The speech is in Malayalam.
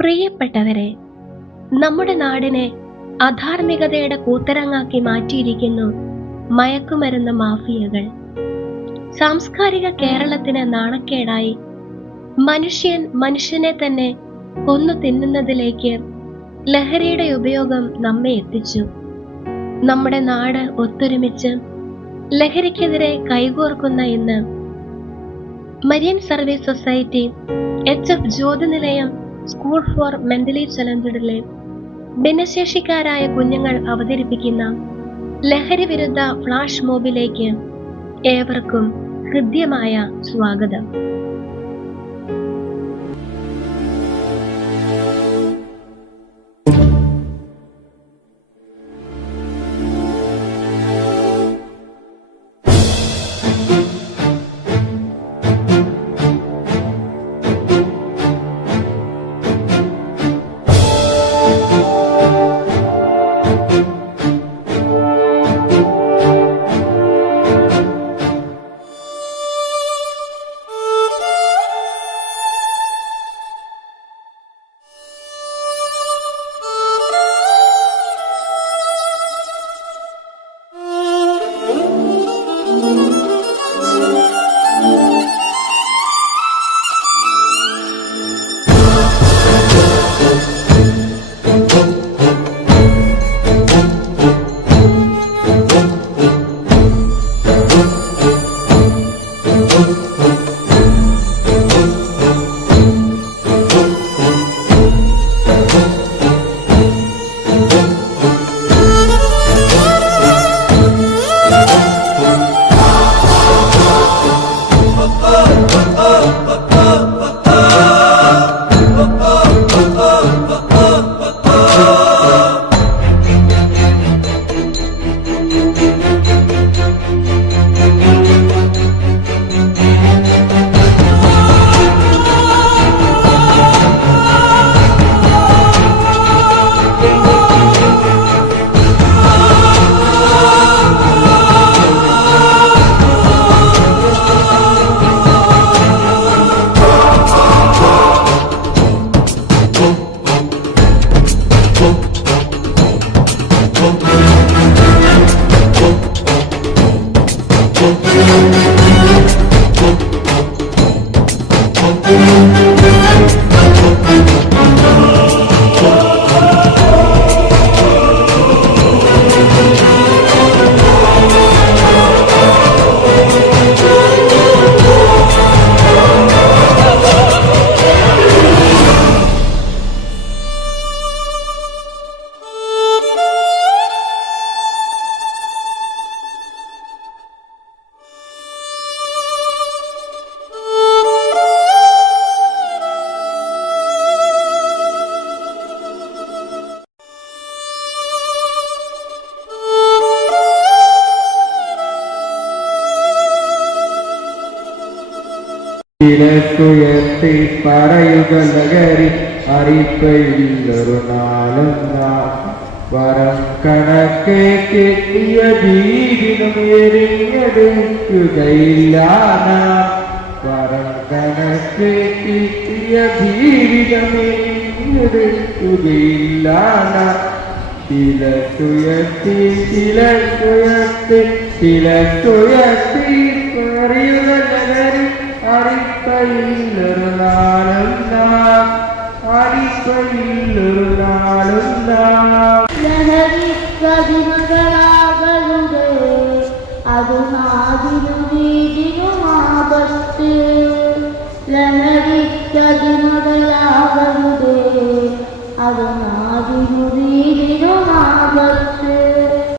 പ്രിയപ്പെട്ടവരെ, നമ്മുടെ നാടിനെ അധാർമികതയുടെ കൂത്തരങ്ങാക്കി മാറ്റിയിരിക്കുന്നു മയക്കുമരുന്ന് മാഫിയകൾ. സാംസ്കാരിക കേരളത്തിന് നാണക്കേടായി മനുഷ്യൻ മനുഷ്യനെ തന്നെ കൊന്നു തിന്നുന്നതിലേക്ക് ലഹരിയുടെ ഉപയോഗം നമ്മെ എത്തിച്ചു. നമ്മുടെ നാട് ഒത്തൊരുമിച്ച് ലഹരിക്കെതിരെ കൈകോർക്കുന്ന ഇന്ന് Marian service society HF Jyothinilayam school for mentally ചലഞ്ചഡിലെ ഭിന്നശേഷിക്കാരായ കുഞ്ഞുങ്ങൾ അവതരിപ്പിക്കുന്ന ലഹരി വിരുദ്ധ ഫ്ലാഷ് മോബിലേക്ക് ഏവർക്കും ഹൃദ്യമായ സ്വാഗതം. ിലക്കുയർത്തി പറയുക ലഹരി അറിപ്പയില്ലൊരു നാളും വരം കണക്കെ കെട്ടിയ ജീവിതം എരിഞ്ഞെടുക്കുകയില്ല. വരം കണക്കെ കിട്ടിയ ജീവിതം എരിഞ്ഞെടുക്കുകയില്ല. ചിലക്കുയർത്തി ചിലക്കുയർത്തി ചിലക്കുയർത്തി പറയുക ലഹരി അറിപ്പയില്ലൊരു നാളും അറിപ്പയില്ലൊരു നാളും ലഹരിക്കടിമകളാകരുത്, അത് നാടിനും വീടിനും ആപത്ത്.